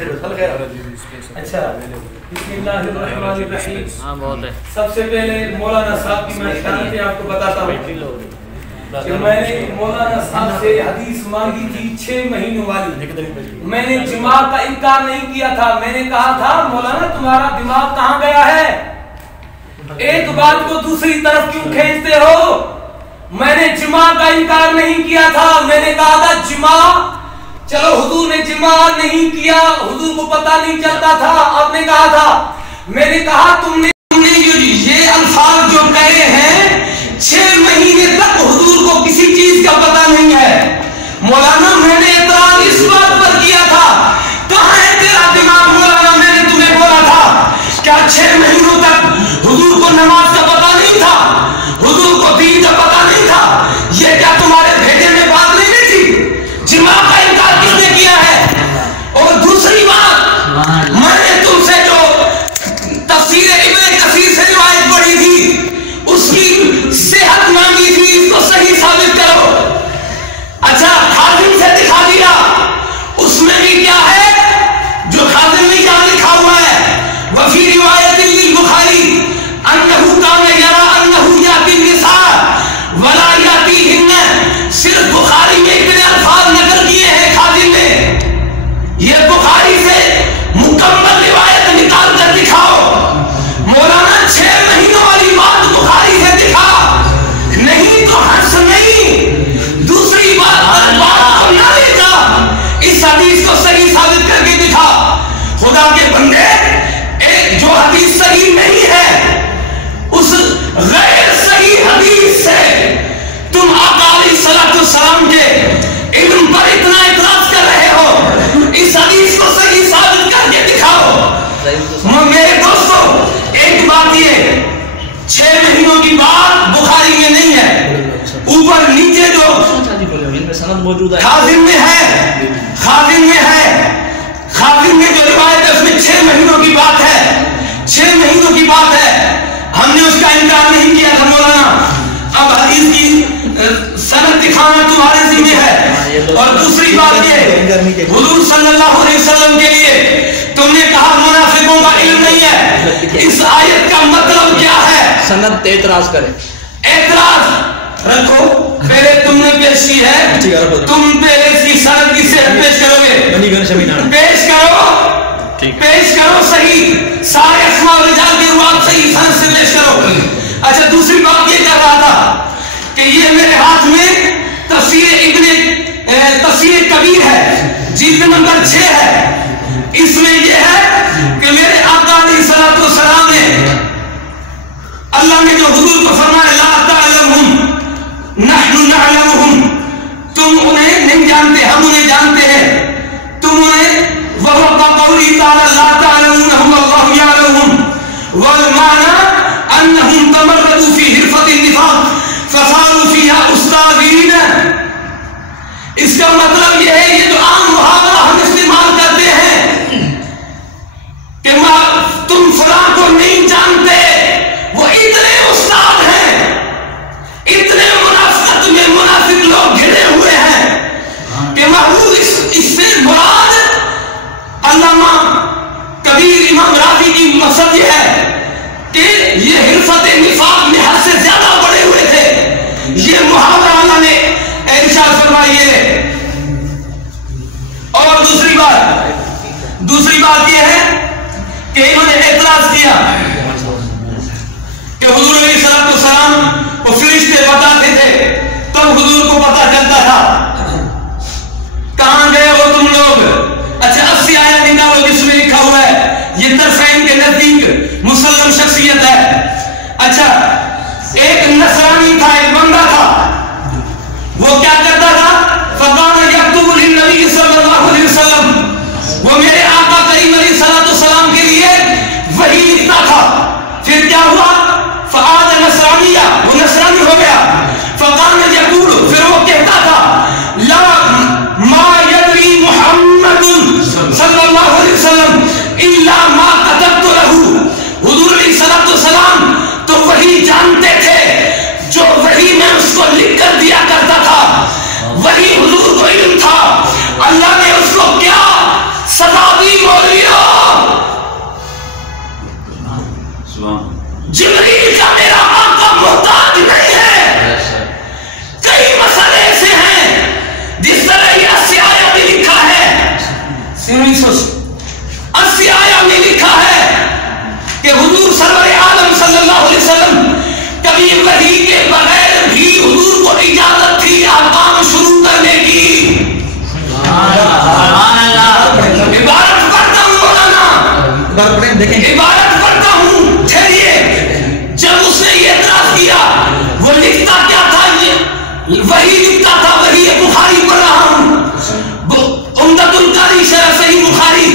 اچھا بسم اللہ الرحمن الرحیم. سب سے پہلے مولانا صاحب کی میں شان پہ آپ کو بتاتا ہوں کہ میں نے مولانا صاحب سے حدیث مانگی تھی 6 مہینوں والی. میں نے جماع کا انکار نہیں کیا تھا. میں نے کہا تھا مولانا تمہارا دماغ کہاں گیا ہے, ایک بات کو دوسری طرف کیوں کھینچتے ہو. میں نے جماع کا انکار نہیں کیا تھا. میں نے کہا تھا جماع, چلو حضور نے جماع نہیں کیا, حضور کو پتہ نہیں چلتا تھا. آپ نے کہا تھا, میں نے کہا تم نے یہ الفاظ جو کہے ہیں 6 مہینے تک حضور کو کسی چیز کا پتہ نہیں ہے. مولانا میں نے اعتراض اس بات پر کیا تھا, کہاں ہے تیرا دماغ مولانا. میں نے تمہیں بولا تھا کیا 6 مہینوں تک حضور کو نماز کا پتہ نہیں تھا, حضور کو دین کا پتہ نہیں تھا. یہ کیا تمہارے بھیجے میں بات نہیں تھی. جماع کا انکار کس نے کیا ہے. اور دوسری بات, میں نے تم سے جو تفسیر ابن کثیر سے روایت پڑھی تھی اس کی صحت مانگی تھی, اس کو صحیح ثابت کرو. اچھا خازن سے دکھا دیا, اس میں بھی کیا ہے جو خازن میں کیا لکھا ہوا ہے. وفی روایت البخاری انہ کان یرا انہ یاتی النساء ولا یاتیہن. صرف بخاری میں اتنے الفاظ نقل کیے ہیں خازن نے. یہ بخاری سے مکمل روایت نکال کر دکھاؤ. مولانا 6 مہینوں والی بات بخاری سے دکھا, نہیں تو ہنس نہیں. دوسری بات کو نہ دیکھا, اس حدیث کو صحیح ثابت کر کے دکھا. خدا کے بندے, ایک جو حدیث صحیح نہیں ہے اس غیر صحیح حدیث سے تم آقا علیہ الصلوۃ والسلام کے علم پر اتنا اعتراض کر رہے ہو. اس حدیث کو صحیح ثابت کر کے دکھاؤ. میرے دوستو, ایک بات یہ 6 مہینوں کی بات بخاری میں نہیں ہے, اوپر نیچے جو خازن میں ہے, خازن میں ہے, خازن میں جو روایت ہے اس میں 6 مہینوں کی بات ہے. 6 مہینوں کی بات ہے, ہم نے اس کا انکار نہیں کیا تھا مولانا. اب حدیث کی سند دکھانا تمہارے ذمہ ہے. اور دوسری بات یہ, حضور صلی اللہ علیہ وسلم کے لیے تم نے کہا منافقوں کا علم نہیں ہے. اس آیت کا مطلب کیا ہے. سند اعتراض کرے, اعتراض رکھو. پہلے تم نے پیش کی ہے, تم پہلے اس کی سند کی صحت پیش کرو گے. پیش کرو, پیش کرو صحیح, سارے اسماء و رجال کی روایت صحیح سند سے پیش کرو. اچھا دوسری بات یہ کر رہا تھا کہ یہ میرے ہاتھ میں تفسیر کبیر ہے, جلد نمبر 6 ہے. اس میں یہ ہے کہ میرے آقا علیہ الصلوۃ والسلام نے, اللہ نے جو حضور کو فرمایا لا تعلمہم نحن نعلمہم, تم انہیں نہیں جانتے ہم انہیں جانتے ہیں. تم انہیں وَوَقَ قَوْلِهِ تَعَالَى لَا تَعْلَمُونَهُمْ وَاللَّهُ يَعْلَمُهُمْ وَالْمَعْنَى أَنَّهُمْ تَمَرَّدُوا فِي حِرْفَةِ النِّفَاقِ فَصَارُوا فِيهَا أُسْتَاذِينَ. اس کا مطلب یہ ہے, یہ جو عام محاورہ ہم استعمال کرتے ہیں کہ تم فلاں کو نہیں جانتے, وہ اتنے استاد ہیں, اتنے منافقت میں منافق لوگ گھرے ہوئے ہیں کہ محبوب اس سے مراد علامہ کبیر امام رافی کی مقصد یہ ہے کہ یہ حرفت نفاق میں حد سے زیادہ بڑے ہوئے تھے. یہ محاورہ اللہ نے ارشاد فرمائیے. اور دوسری بات یہ ہے کہ انہوں نے اعتراض کیا کہ حضور علیہ الصلوۃ والسلام کو فرشتے بتاتے تھے تب حضور کو پتہ چلتا تھا. کہاں گئے ہو تم لوگ. اچھا 80 آیت نکالو جس میں لکھا ہوا ہے یہ طرفین کے نزدیک مسلم شخصیت ہے. اچھا ایک نصرانی تھا, ایک بندہ تھا, وہ کیا کرتا تھا فَقَانَ يَكْتُبُ لِلنَّبِيِّ صلی اللہ علیہ وسلم, وہ میرے آقا کریم علیہ الصلوۃ والسلام کے لیے وحی لکھتا تھا. پھر کیا ہوا فَعَادَ نَصْرَانِيًّا, وہ نصرانی ہو گیا. فَقَانَ يَقُولُ, پھر وہ کہتا تھا لَا مَا يَدْرِي مُحَمَّدٌ صلی اللہ علیہ وسلم إِلَّا مَا كَتَبْتُ لَهُ. حضور علیہ الصلوۃ والسلام تو وہی جانتے تھے جو وہی میں اس کو لکھ کر دیا کرتا تھا. وہی حضور کو علم تھا. اللہ نے اس کو کیا سزا دی, وہ 1980 آیا میں لکھا ہے کہ حضور سرور عالم صلی اللہ علیہ وسلم کبھی وحی کے بغیر بھی حضور کو اجازت تھی احکام شروع کرنے کی. عبارت پڑھتا ہوں مولانا, عبارت پڑھتا ہوں. ٹھہریے, جب اس نے یہ اعتراض کیا وہ لکھتا کیا تھا؟ وہی لکھتا تھا, وہی بخاری پڑھ رہا ہوں, عمدۃ القاری شرح صحیح بخاری,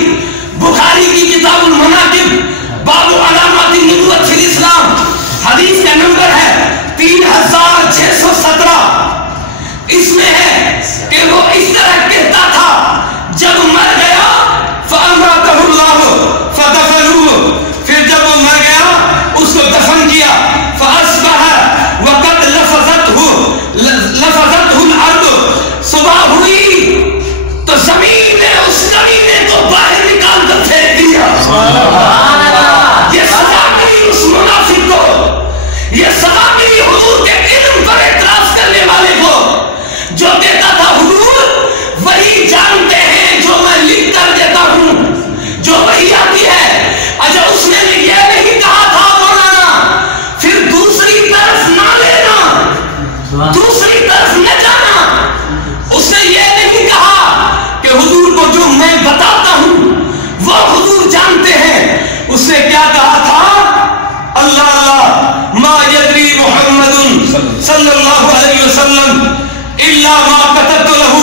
بخاری کی کتاب المناقب باب علامات النبوت فی الاسلام, حدیث کا نمبر ہے 3617. اس میں ہے کہ وہ اس طرح کہتا تھا جب مر گیا فَأَمَاتَهُ اللَّهُ فَدَفَنُوهُ, پھر جب وہ مر گیا اس کو دفن کیا. فَأَصْبَحَ وَقَدْ لَفَظَتْهُ الْأَرْضُ, صبح ہوئی تو زمین نے اس کمینے کو باہر نکال کر پھینک دیا. یہ سزا ملی اس منافق کو, یہ سزا ملی حضور کے علم پر اعتراض کرنے والے کو, جو کہتا تھا حضور وہی جانتے ہیں جو میں لکھ کر دیتا ہوں, جو وہی آتی ہے. اچھا اس نے یہ نہیں کہا تھا مولانا پھر دوسری طرف نہ لینا, دوسری طرف نہ جانا. اس نے یہ نہیں کہا کہ حضور کو جو میں بتاتا ہوں وہ حضور جانتے ہیں. اس نے کیا کہا تھا؟ اللہ ما یدری محمد صلی اللہ علیہ وسلم الا ما کتبت له,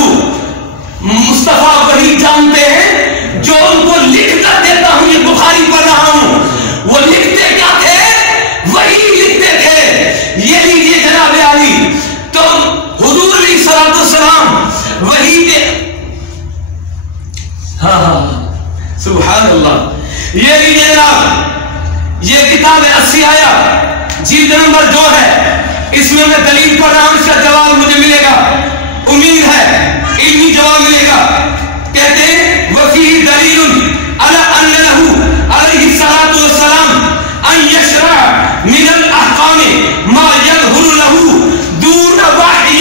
مصطفیٰ وہی جانتے ہیں جو ان کو لکھ کر دیتا ہوں. یہ بخاری پڑھ رہا ہوں, وہ لکھتے کیا تھے؟ وہی لکھتے تھے. یہ لیجیے جناب علی, تو حضور علیہ الصلوۃ والسلام وہی کے, سبحان اللہ. یہ لیجیے جناب, یہ کتاب 80 آیا جلد نمبر 2 ہے. اس میں دلیل پڑھ رہا ہوں, اس کا جواب مجھے ملے گا, امید ہے علمی جواب ملے گا. کہتے ہیں وفیہ دلیل علی ان له علیہ الصلوۃ والسلام ان یشرع من الاحکام ما یظہر له دون وحی.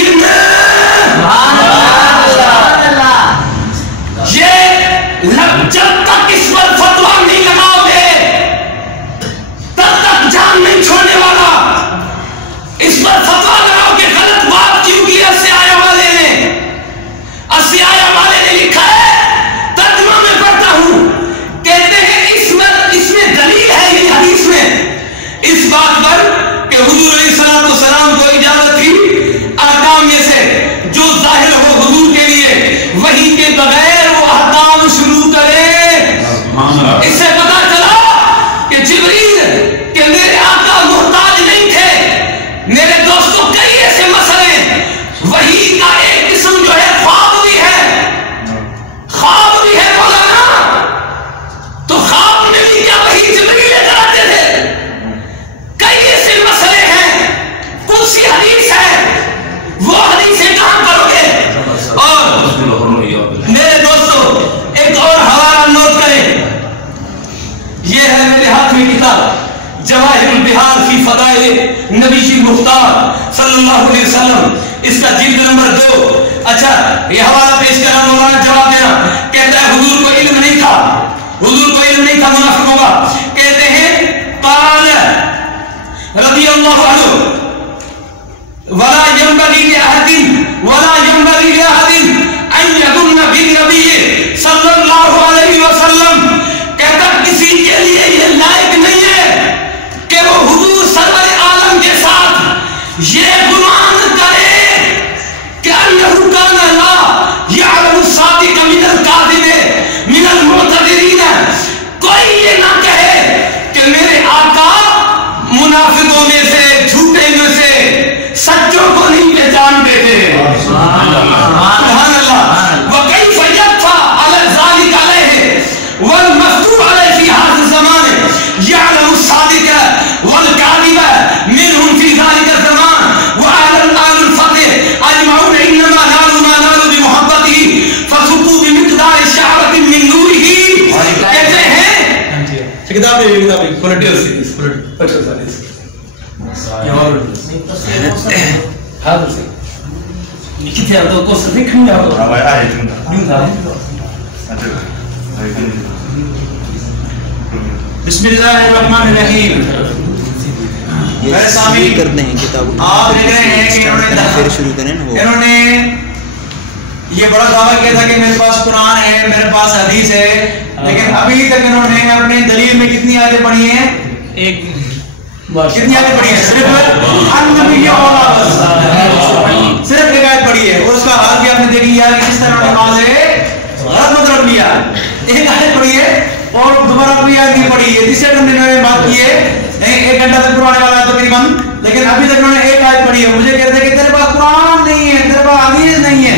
یہ جب تک اس پر فتویٰ نہیں لگاؤ گے تب تک جان نہیں چھوڑنے والا. اس پر فتویٰ لگاؤ کہ غلط بات کیوں کی. 80 آیا والے نے, 80 آیا والے نے لکھا ہے, ترجمہ میں پڑھتا ہوں. کہتے ہیں اس میں دلیل ہے یہ حدیث میں اس بات پر کہ حضور علیہ الصلوۃ والسلام کو اجازت تھی احکام میں سے جو ظاہر ہو حضور کے لیے, وحی کے بغیر وہ احکام شروع کرے. اس سے پتا چلا کہ جبریل کہ میرے آقا محتاج نہیں تھے. میرے دوستوں کئی ایسے مسئلے, وحی کا ایک قسم جو ہے خواب بھی ہے, خواب بھی ہے مولانا. تو خواب میں بھی کیا وحی جبریل لے کر آتے تھے؟ کئی ایسے مسئلے ہیں, قدسی حدیث ہے, وہ حدیثیں کہاں کرو گے؟ اور میرے دوستوں ایک اور حوالہ نوٹ کریں. یہ ہے میرے ہاتھ میں کتاب جواہر البحار فی فضائل نبی مختار صلی اللہ علیہ وسلم, اس کا جلد نمبر 2. اچھا یہ حوالہ پیش کرنا, مولانا جواب دینا. کہتا ہے حضور کو علم نہیں تھا, حضور کو علم نہیں تھا منافقوں کا. کہتے ہیں قال رضی اللہ عنہ ولا ينبغي لأحد أن يظن بالنبي صلی اللہ علیہ وسلم. کہتا کسی کے لیے یہ لائق نہیں ہے کہ وہ حضور سرور عالم کے ساتھ یہ گمان کرے کہ انه كان لا يعلم الصادق من الكاذب من المعتذرين. کوئی یہ نہ کہے کہ میرے آقا منافقوں میں سے, جھوٹے میں سے سچوں کو نہیں پہچانتے تھے. سبحان اللہ. وکیف یخفی علی ذلک علیہ والمفتوح علیہ فی هذا الزمان یعلم الصادق والکاذب منهم فی ذلک الزمان واهل الفضل اجمعون انما نالوا ما نالوا بمحبته فسقوا بمقدار شعرة من نوره. کہتے ہیں کتاب پولیٹیکل بسم اللہ الرحمن الرحیم. میرے سامنے آپ دیکھ رہے ہیں کہ انہوں نے یہ بڑا دعویٰ کیا تھا کہ میرے پاس قرآن ہے, میرے پاس حدیث ہے, لیکن ابھی تک انہوں نے اپنے دلیل میں کتنی آیتیں پڑھی ہیں؟ کتنی آیتیں پڑھی ہیں؟ صرف النبی اولا بس, صرف ایک آیت پڑھی ہے, اور اس کا حال بھی آپ نے دیکھ لیا کہ کس طرح انہوں نے وہاں سے غلط مطلب لیا. ایک آیت پڑھی ہے اور دوبارہ کوئی آیت نہیں پڑھی ہے. تیسرے گھنٹے میں بات کی ہے, 1 گھنٹہ تک پرانے والا ہے تقریباً, لیکن ابھی تک انہوں نے ایک آیت پڑھی ہے. مجھے کہتے ہیں کہ تیرے پاس قرآن نہیں ہے, تیرے پاس حدیث نہیں ہے,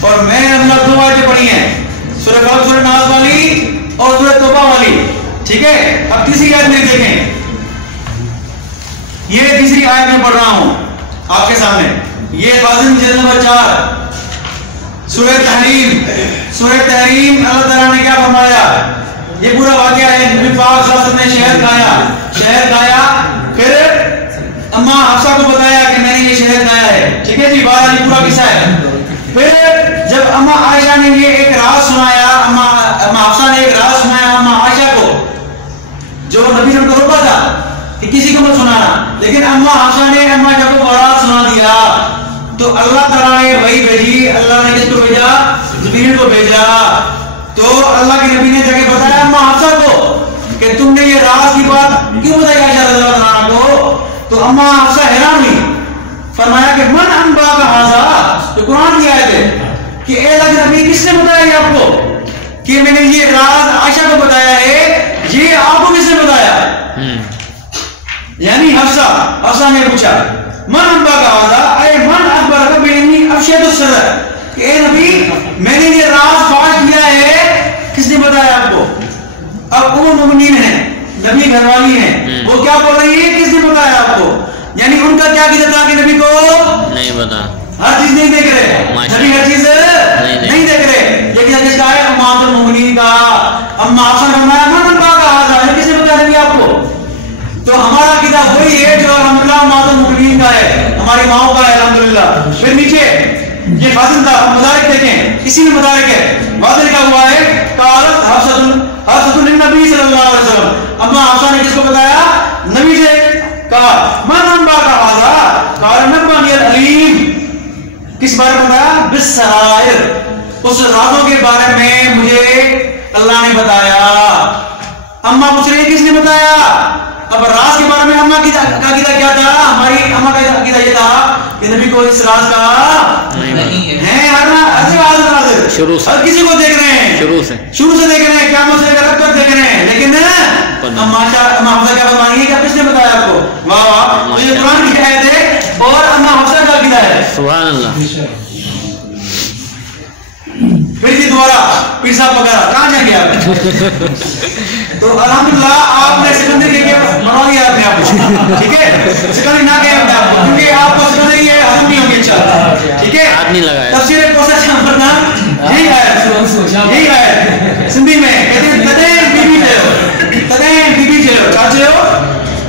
اور میں نے 2 آیتیں پڑھی ہیں, سورہ فلق, سورہ ناس والی اور سورہ توبہ والی. ٹھیک ہے, اب تیسری آیت میں دیکھیں, یہ تیسری آیت میں پڑھ رہا ہوں آپ کے سامنے. یہ غازن جلد نمبر 4 سورہ تحریم. سورہ تحریم اللہ تعالیٰ نے کیا فرمایا؟ یہ پورا واقعہ ہے. نبی پاک صلی اللہ علیہ وسلم نے شہد کھایا, پھر اما حفصہ کو بتایا کہ میں نے یہ شہد کھایا ہے. ٹھیک ہے جی, بہرحال یہ پورا قصہ ہے. پھر جب اما عائشہ نے یہ ایک راز سنایا, اما حفصہ نے ایک راز سنایا اما عائشہ کو, جو نبی نے کو روکا تھا کہ کسی کو مت سنانا, لیکن اما حفصہ نے اما عائشہ کو وہ راز سنا دیا. تو اللہ تعالیٰ نے وحی بھیجی. اللہ نے کس کو بھیجا؟ جبریل کو بھیجا. تو اللہ کے نبی نے جگہ بتایا اما حفصہ کو کہ تم نے یہ راز کی بات کیوں بتائی عائشہ رضی اللہ عنہا کو؟ تو اما حفصہ حیران ہوئی, فرمایا کہ من انبا کا حاضا, تو قرآن کی آیت ہے کہ اے اللہ کے نبی کس نے بتایا یہ آپ کو کہ میں نے یہ راز عائشہ کو بتایا ہے, یہ آپ کو کس نے بتایا؟ یعنی حفصہ نے پوچھا من انبا کا حاضا, اے من اخبر کا بینی افشیت السر, کہ اے نبی میں نے یہ راز فاش کیا ہے, کس نے بتایا آپ کو؟ اب ام المؤمنین ہیں, نبی گھر والی ہیں, وہ کیا بول رہی ہے کس نے بتایا آپ کو؟ یعنی ان کا کیا کیا تھا کہ نبی کو نہیں بتا, ہر چیز نہیں دیکھ رہے, نبی ہر چیز نہیں دیکھ رہے. یہ کس کا ہے؟ امہات المؤمنین کا. اما حفصہ نے فرمایا من انبا کا حاضا, کس نے بتایا نبی آپ کو؟ تو ہمارا عقیدہ وہی ہے جو الحمدللہ امہات المؤمنین کا ہے, ہماری ماؤں کا ہے الحمدللہ. پھر نیچے یہ فاصل تھا, مدارک دیکھیں, اسی میں مدارک ہے, واضح لکھا ہوا ہے قالت حفصہ للنبی صلی اللہ علیہ وسلم. اما حفصہ نے کس کو بتایا؟ نبی سے کہا من انبا کا حاضا قال نبانی العلیم, کس بارے میں بتایا؟ بالسرائر, اس رازوں کے بارے میں مجھے اللہ نے بتایا. اما پوچھ رہی ہے کس نے بتایا؟ اب راز کے بارے میں اما کا عقیدہ کیا تھا؟ ہماری اما کا عقیدہ یہ تھا کہ نبی کو اس راز کا نہیں ہے. شروع سے کسی کو دیکھ رہے ہیں, شروع سے دیکھ رہے ہیں, قیامت سے لے کر اب تک دیکھ رہے ہیں, لیکن اما حفصہ کیا فرمانی ہے کہ کس نے بتایا آپ کو؟ واہ واہ, تو یہ قرآن کی آیت ہے اور اما حفصہ کا عقیدہ ہے. سبحان اللہ. پھر جی دوبارہ پیر صاحب وغیرہ کہاں جائیں گے آپ؟ تو الحمدللہ آپ نے سکندری کے بنا لیا اپنے آپ کو. ٹھیک ہے, سکندری نہ کہیں اپنے آپ کو, کیونکہ آپ کو سکندری یہ ہضم نہیں ہوگی انشاءاللہ. ٹھیک ہے, تفسیر کوثر شاہ فرمان یہی ہے سندھی میں کہتے ہیں تدیں بی بی چلو کیا چلو,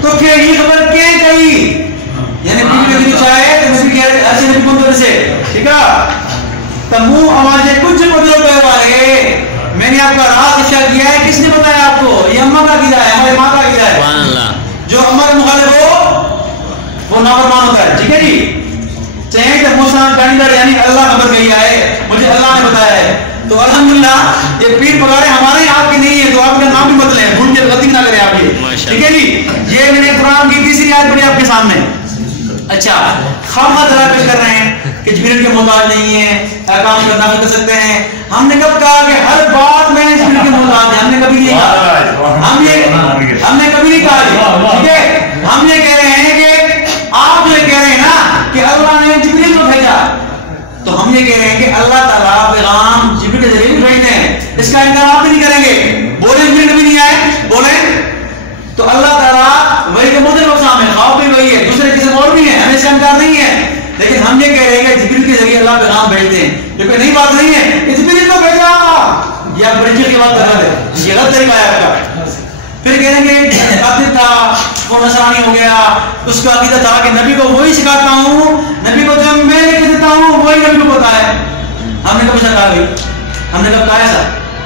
تو پھر یہ خبر کیا کہی, یعنی بی بی کہتی چاہے تو نبی کہہ رہے ایسے نبی کون تو سے. ٹھیک ہے, تمو آوازیں کچھ بدلو پہ والے, میں نے آپ کا راز افشا کیا ہے, کس نے بتایا آپ کو؟ یہ اماں کا عقیدہ ہے, ہمارے ماں کا عقیدہ ہے. جو اماں کے مخالف ہو وہ نافرمان ہوتا ہے. ٹھیک ہے جی, چاہے کہ موسیٰ کانڈر یعنی اللہ خبر گئی ہے, مجھے اللہ نے بتایا ہے. تو الحمدللہ یہ پیر پگاڑے ہمارے آپ کے نہیں ہے, تو آپ کا نام بھی بدلیں, بھول کے غلطی نہ کریں آپ. ٹھیک ہے جی, یہ میں نے قرآن کی تیسری آیت پڑھی آپ کے سامنے. اچھا, خواہ دلائل پیش کر رہے ہیں کہ جبریل کے محتاج نہیں ہے, احکام کرنا بھی کر سکتے ہیں. ہم نے کب کہا کہ ہر بات میں جبریل کے محتاج ہے؟ ہم نے کبھی نہیں کہا, ہم نے کبھی نہیں کہا. ٹھیک ہے, ہم یہ کہہ رہے ہیں کہ آپ یہ کہہ رہے ہیں نا کہ اللہ نے جبریل کو بھیجا, تو ہم یہ کہہ رہے ہیں کہ اللہ تعالیٰ پیغام جبریل کے ذریعے بھی بھیجتے ہیں, اس کا انکار آپ بھی نہیں کریں گے. بولے جبریل کبھی نہیں آئے, بولے تو اللہ تعالیٰ وہی کے مختلف اقسام ہے, خواب بھی وہی ہے, دوسرے قسم اور بھی ہیں, ہمیں اس کا انکار نہیں ہے. لیکن ہم یہ کہہ رہے ہیں کہ جبریل کے ذریعے اللہ پیغام بھیجتے ہیں, جو کہ نئی بات نہیں ہے کہ جبریل کو بھیجا, یہ آپ بڑی کی بات کر رہے تھے, یہ غلط طریقہ ہے آپ کا. پھر کہہ رہے ہیں کہ قاتل تھا وہ نصرانی ہو گیا, اس کا عقیدہ تھا کہ نبی کو وہی سکھاتا ہوں, نبی کو جو میں لکھ دیتا ہوں وہی نبی کو پتا ہے. ہم نے کب ایسا کہا بھائی, ہم نے کب کہا ایسا؟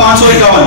551,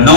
9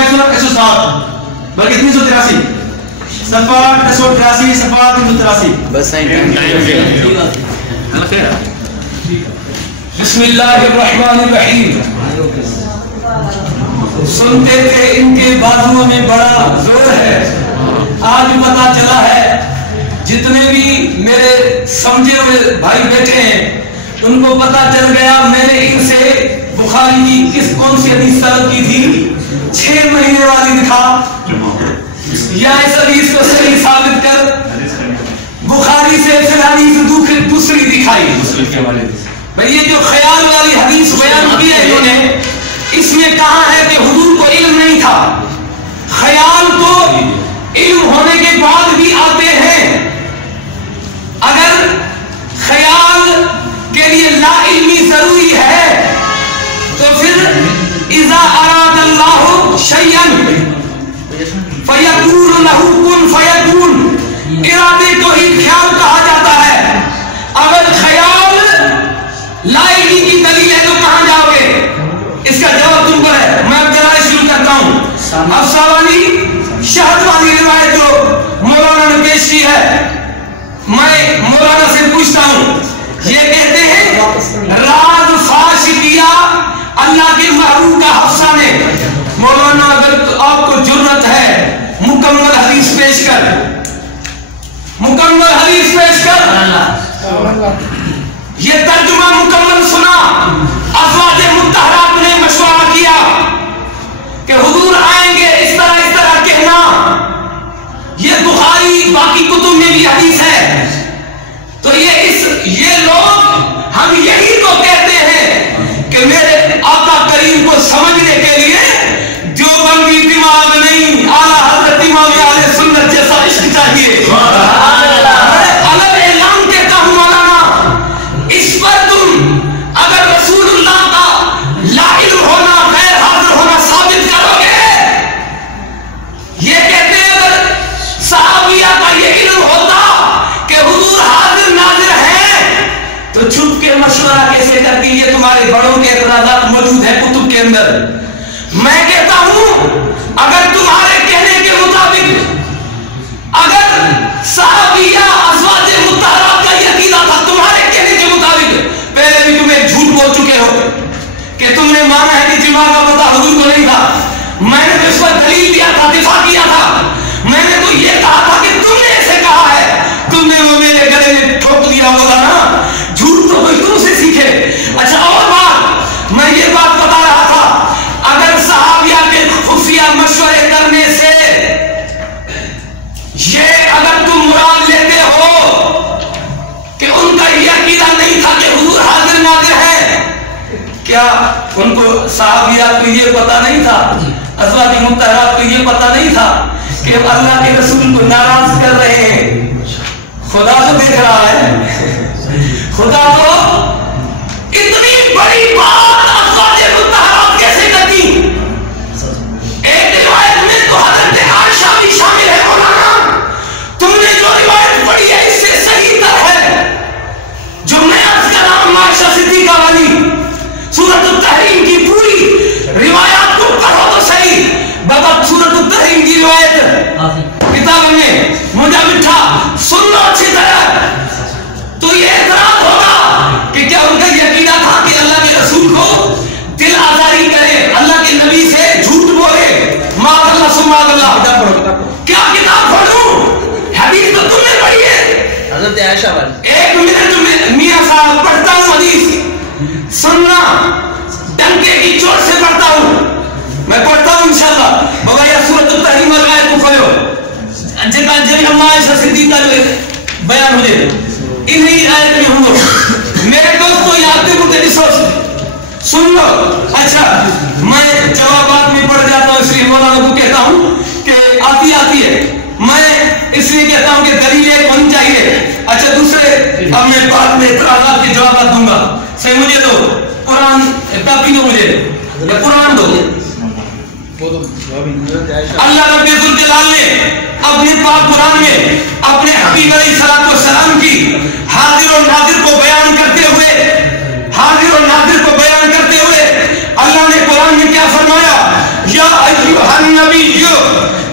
107 بلکہ 383 صفحہ 383 صفحہ 383 بس بسم اللہ الرحمن الرحیم. سنتے تھے ان کے بازوؤں میں بڑا زور ہے. آج پتا چلا ہے جتنے بھی میرے سمجھے ہوئے بھائی بیٹھے ہیں ان کو پتا چل گیا. میں نے ان سے بخاری کی کون سی حدیث طلب کی تھی 6 مہینے والی دکھا یا اس حدیث کو صحیح ثابت کر بخاری سے پھر حدیث دوسری دکھائی. بھئی یہ جو خیال والی حدیث بیان کی ہے انہوں نے اس میں کہا ہے کہ حضور کو علم نہیں تھا. خیال تو علم ہونے کے بعد بھی آتے ہیں. اگر خیال کے لیے لا علمی ضروری ہے تو پھر اذا اراد اللہ شیئا فیکون لہ کن فیکون. ارادے کو ہی خیال کہا جاتا ہے. اگر خیال لا علمی کی دلیل ہے تو کہاں جاؤ گے؟ اس کا جواب تم کو ہے. میں اب ذرا شروع کرتا ہوں. افسا والی شہد والی روایت جو مولانا نے پیش کی ہے میں مولانا سے پوچھتا ہوں. یہ کہتے ہیں راز فاش کیا اللہ کے محبوب کا حفصہ نے. مولانا اگر آپ کو جرت ہے مکمل حدیث پیش کر یہ ترجمہ مکمل سنا. ازواج مطہرات نے مشورہ کیا کہ حضور آئیں گے اس طرح کہنا. یہ بخاری باقی کتب میں بھی حدیث ہے. تو یہ لوگ ہم یہی تو کہتے ہیں کہ میرے آقا کریم کو سمجھنے کے لیے جو بندی دماغ نہیں اعلیٰ حضرت امام اہل سنت جیسا عشق چاہیے. الگ اعلان کہتا ہوں مولانا اس پر تم اگر رسول اللہ کا لا علم ہونا غیر حاضر ہونا ثابت کرو گے. یہ کہتے ہیں اگر صحابیہ کا یہ علم ہوتا کہ حضور حاضر ناظر ہیں تو چھپ کے مشورہ کیسے کرتی. یہ تمہارے بڑوں کے اعتراضات موجود ہیں کتب کے اندر. میں کہتا ہوں اگر تمہارے کہنے کے مطابق اگر صحابیہ ازواج مطہرات کا یہ عقیدہ تھا تمہارے کہنے کے مطابق پہلے بھی تم ایک جھوٹ بول چکے ہو کہ تم نے مانا ہے کہ جمعہ کا پتہ حضور کو نہیں تھا. میں نے تو اس پر دلیل دیا تھا دفاع کیا تھا. میں نے تو یہ کہا تھا کہ تم نے ایسے کہا ہے. تم نے وہ میرے گلے میں ٹھوک دیا ہوگا نا. جھوٹ تو کوئی تم سے سیکھے. اچھا اور بات میں یہ بات بتا رہا تھا اگر صحابیہ کے خفیہ مشورے کرنے سے یہ اگر تم مراد لیتے ہو کہ ان کا یہ عقیدہ نہیں تھا کہ حضور حاضر ناظر ہے. کیا ان کو صحابیات کو یہ پتا نہیں تھا ازواج مطہرات کو یہ پتا نہیں تھا کہ اللہ کے رسول کو ناراض کر رہے ہیں. خدا تو دیکھ رہا ہے. خدا تو اتنی بڑی بات ازواج مطہرات کیسے کرتی. ایک روایت میں تو حضرت عائشہ بھی شامل ہے. مولانا تم نے جو روایت پڑھی ہے اس سے صحیح تر ہے جو میں عرض کر رہا ہوں. عائشہ صدیقہ والی سورۃ التحریم کی پوری روایات کو پڑھو تو صحیح. بابا سورۃ التحریم کی روایت کتاب میں مجھے مٹھا سن لو اچھی طرح تو یہ اعتراض ہوگا کہ کیا ان کا یہ عقیدہ تھا کہ اللہ کے رسول کو دل آزاری کرے اللہ کے نبی سے جھوٹ بولے. معاذ اللہ سبحان اللہ. کیا کتاب پڑھوں حدیث تو تم نے پڑھی ہے حضرت عائشہ والی. ایک منٹ میں میاں صاحب پڑھتا ہوں حدیث سننا ڈنکے کی چوٹ سے پڑھتا ہوں. میں پڑھتا ہوں انشاءاللہ. بابا یہ سورۃ التحریم والی آیت کو کھولو جگہ جب ہم عائشہ صدیقہ جو بیان ہو جائے انہی آیت میں ہوں. میرے دوستو یہ آپ کو کہتے سن لو. اچھا میں جوابات میں پڑھ جاتا ہوں اس لیے مولانا کو کہتا ہوں کہ آتی ہے. میں اس لیے کہتا ہوں کہ دلیل ایک ہونی چاہیے. اچھا دوسرے اب میں بعد میں اعتراضات کے جوابات دوں گا. صحیح مجھے دو قرآن کاپی دو مجھے یا قرآن دو. اللہ رب الجلال نے اپنے پاک قرآن میں اپنے حبیب علیہ الصلوۃ والسلام کی حاضر اور ناظر کو بیان کرتے ہوئے اللہ نے قرآن میں کیا فرمایا. یا ایھا النبی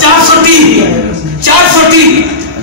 403,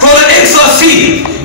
180।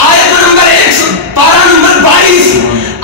22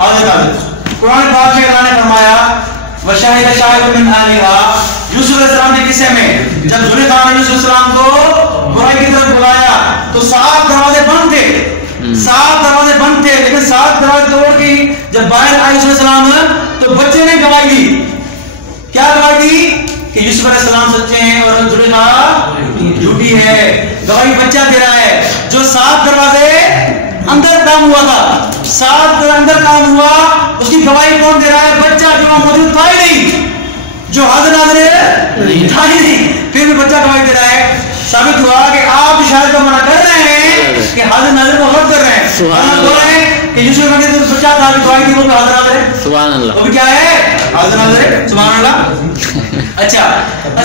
حاضر ناظر. قرآن پاک میں اللہ نے فرمایا وشاہد شاہد من اہلہا. یوسف علیہ السلام کے قصے میں جب زلیخا نے یوسف علیہ السلام کو برائی کی طرف بلایا تو 7 دروازے بند تھے. 7 دروازے بند تھے لیکن 7 دروازے توڑ کے جب باہر آئے یوسف علیہ السلام تو بچے نے گواہی دی. کیا گواہی دی؟ کہ یوسف علیہ السلام سچے ہیں اور زلیخا جھوٹی ہے. گواہی بچہ دے رہا ہے. جو 7 دروازے اندر کام ہوا تھا 7 اندر کام ہوا اس کی گواہی کون دے رہا ہے؟ بچہ جو موجود تھا ہی نہیں, جو حاضر ناظر تھا ہی نہیں, پھر بھی بچہ گواہی دے رہا ہے. ثابت ہوا کہ آپ شاید کو منع کر رہے ہیں کہ حاضر ناظر کو غلط کر رہے ہیں. اللہ بول رہے ہیں کہ یوسف علیہ السلام بچہ تھا گواہی دی, وہ بھی حاضر ناظر ہے. سبحان اللہ. وہ بھی کیا ہے؟ حاضر ناظر ہے. سبحان اللہ. اچھا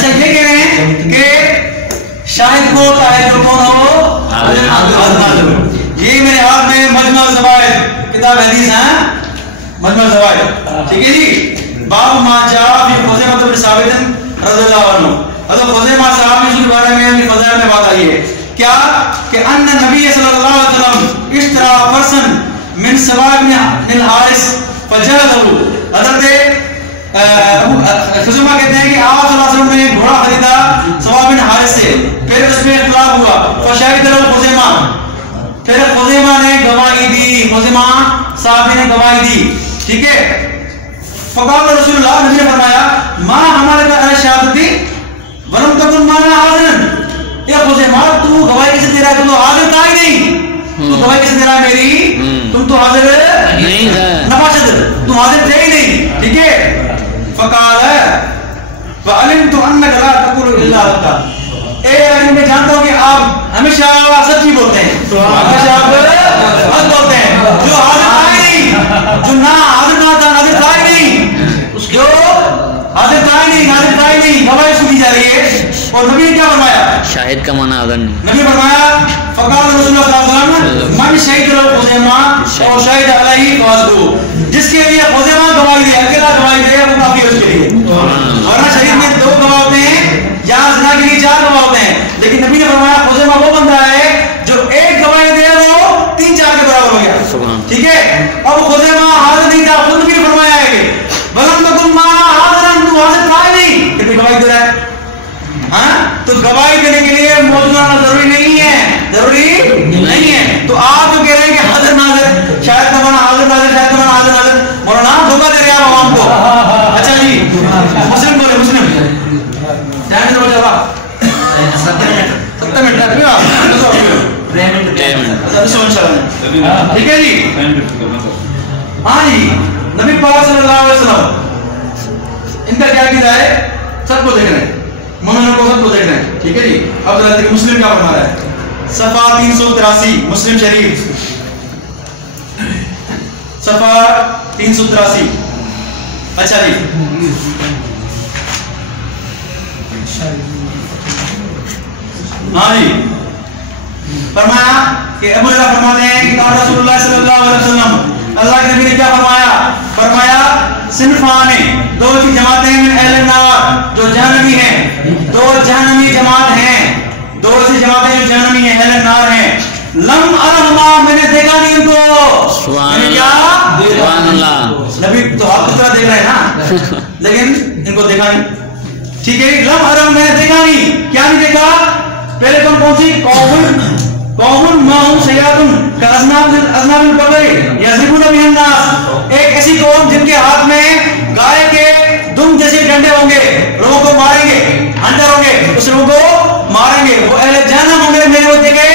یہ کہہ رہے ہیں کہ شاہد کو چاہے جو کون ہو حاضر ناظر. یہ میرے ہاتھ میں مجمع الزوائد کتاب حدیث ہے, مجمع الزوائد, ٹھیک ہے جی. باب ما جاء فی خزیمہ بن ثابت رضی اللہ عنہ. حضرت خزیمہ صاحب نے اس کے بارے میں اپنی فضائل میں بات آئی ہے کیا کہ ان نبی صلی اللہ علیہ وسلم اشترا فرسن من سبا بن الحارث فجلده. حضرت خزیمہ کہتے ہیں کہ آپ صلی اللہ علیہ وسلم نے گھوڑا خریدا سبا بن حارث سے, پھر اس میں اختلاف ہوا فشهد له خزیمہ, پھر خزیمہ نے گواہی دی, خزیمہ صاحب نے گواہی دی, ٹھیک ہے. فقال رسول اللہ, نبی نے فرمایا ما ہمارے کا ارشادتی ورم تکن مانا حاضر. یا خزیمہ تو گواہی کیسے دے رہا ہے؟ تو حاضر تھا ہی نہیں. تو گواہی کیسے دے رہا ہے میری؟ تم تو حاضر نہیں تھے, نفاشد تم حاضر تھے ہی نہیں, ٹھیک ہے. فقال وعلمت انک لا تقول الا الحق. میں جانتا ہوں کہ آپ ہمیشہ سچی بولتے ہیں, ہمیشہ آپ حق بولتے ہیں. جو حاضر تھا ہی نہیں, جو نہ حاضر نہ تھا, حاضر تھا ہی نہیں, جو حاضر تھا ہی نہیں, گواہی سنی جا رہی ہے. اور نبی نے کیا فرمایا؟ شاہد کا معنی حاضر نہیں. نبی فرمایا فقال رسول اللہ صلی اللہ علیہ وسلم من شہید له خزیمہ اور شہید علیہ فاسدو. جس کے لیے خزیمہ گواہی دے, اکیلا گواہی دے, وہ کافی ہے اس کے لیے. ورنہ شریعت میں 2 گواہ ہوتے ہیں, یہاں زنا کے لیے 4 گواہ ہوتے ہیں. لیکن نبی نے فرمایا خزیمہ وہ بندہ ہے جو ایک گواہی دے وہ 3-4 کے برابر ہو گیا, ٹھیک ہے. اب خزیمہ حاضر نہیں تھا, خود نبی نے فرمایا ہے کہ ولم تکن مانا حاضرا, تو حاضر تھا ہی نہیں, کتنی گواہی دے رہا ہے. ہاں تو گواہی دینے کے لیے موجود ہونا ضروری نہیں ہے. تو آپ جو کہہ رہے ہیں کہ حاضر ناظر, شاید کا مانا حاضر ناظر, شاید کا مانا حاضر ناظر, مولانا دھوکہ دے رہے ہیں آپ عوام کو. اچھا جی مسلم بولے, مسلم ٹائم ہو جائے گا 70 منٹ ٹھیک ہے جی. ہاں جی, نبی پاک صلی اللہ علیہ وسلم ان کا کیا قیدا ہے؟ سب کو دیکھ رہے ہیں, مومنوں کو سب کو دیکھ رہے ہیں, ٹھیک ہے جی. اب ذرا دیکھیں مسلم کیا فرما رہا ہے. صفحہ 383 مسلم شریف, صفحہ 383. اچھا جی, ہاں جی, فرمایا کہ ابو ہریرہ فرماتے ہیں کہ قال رسول اللہ صلی اللہ علیہ وسلم, اللہ کے نبی نے کیا فرمایا؟ فرمایا صنفان, 2 جماعتیں من اہل النار, جو جہنمی ہیں, 2 جہنمی جماعت ہیں, 2 ایسی جماعتیں جو جہنمی ہیں, اہل النار ہیں. لم ارہما, میں نے دیکھا نہیں ان کو. سبحان اللہ. نبی تو آپ کی طرح دیکھ رہے ہیں نا, لیکن ان کو دیکھا نہیں, ٹھیک ہے. لم ارہم, میں نے دیکھا نہیں. کیا نہیں دیکھا؟ پہلے تم کون سی قوم ماہم سیاتن کا اذناب البقر یضربون بها الناس, ایک ایسی قوم جن کے ہاتھ میں گائے کے دم جیسے ڈنڈے ہوں گے, لوگوں کو ماریں گے, ہنٹر ہوں گے, اس لوگوں کو ماریں گے. وہ اہل جہنم ہوں گے, میرے وہ دیکھے